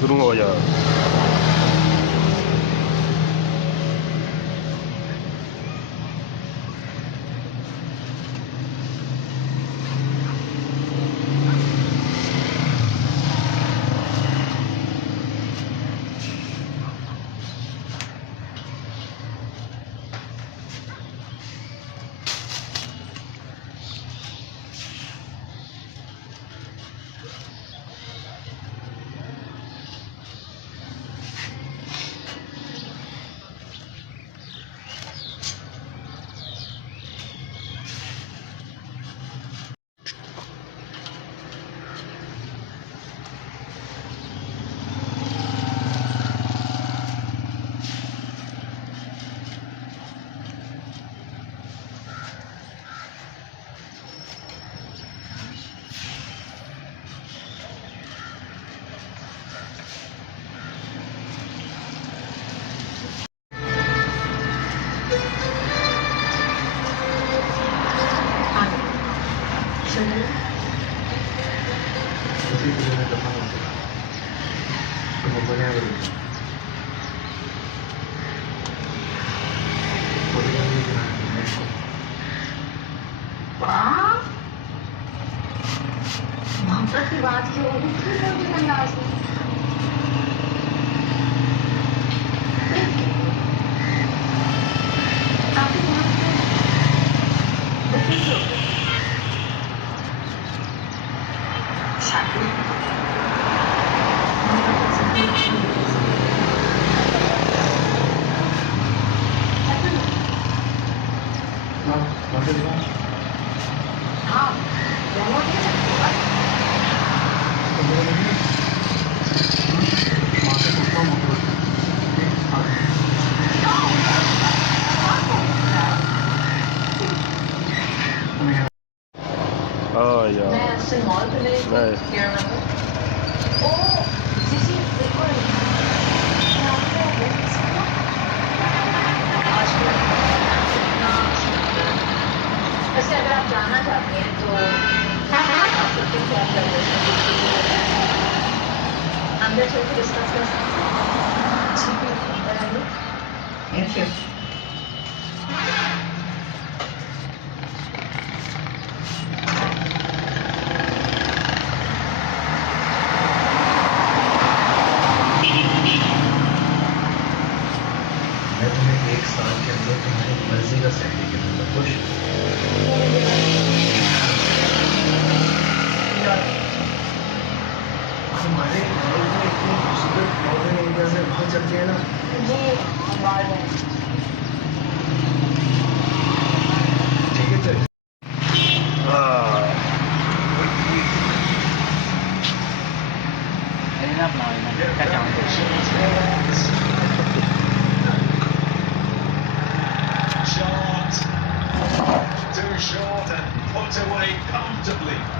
शुरू हो जाओ। मोहब्बत की बात की वो भी फिर मुझे अंदाज में काफी बात है शादी हाँ दोनों Oh yeah. मैं उससे मॉल पे ले Nice. ओ जी देखो वैसे अगर आप जाना चाहते हैं तो आप शूटिंग क्या कर रहे हैं अंदर चल के डिस्कस कर सकते हैं ठीक है बराबर थैंक यू मैं तुम्हें 1 साल के अंदर तुम्हारी मर्जी का सैलरी के अंदर खुश हमारे घर में इतनी खूबसूरत पौधे इधर से बहुत चलते हैं ना जी बाहर है ठीक है चल Short, too short and put away comfortably.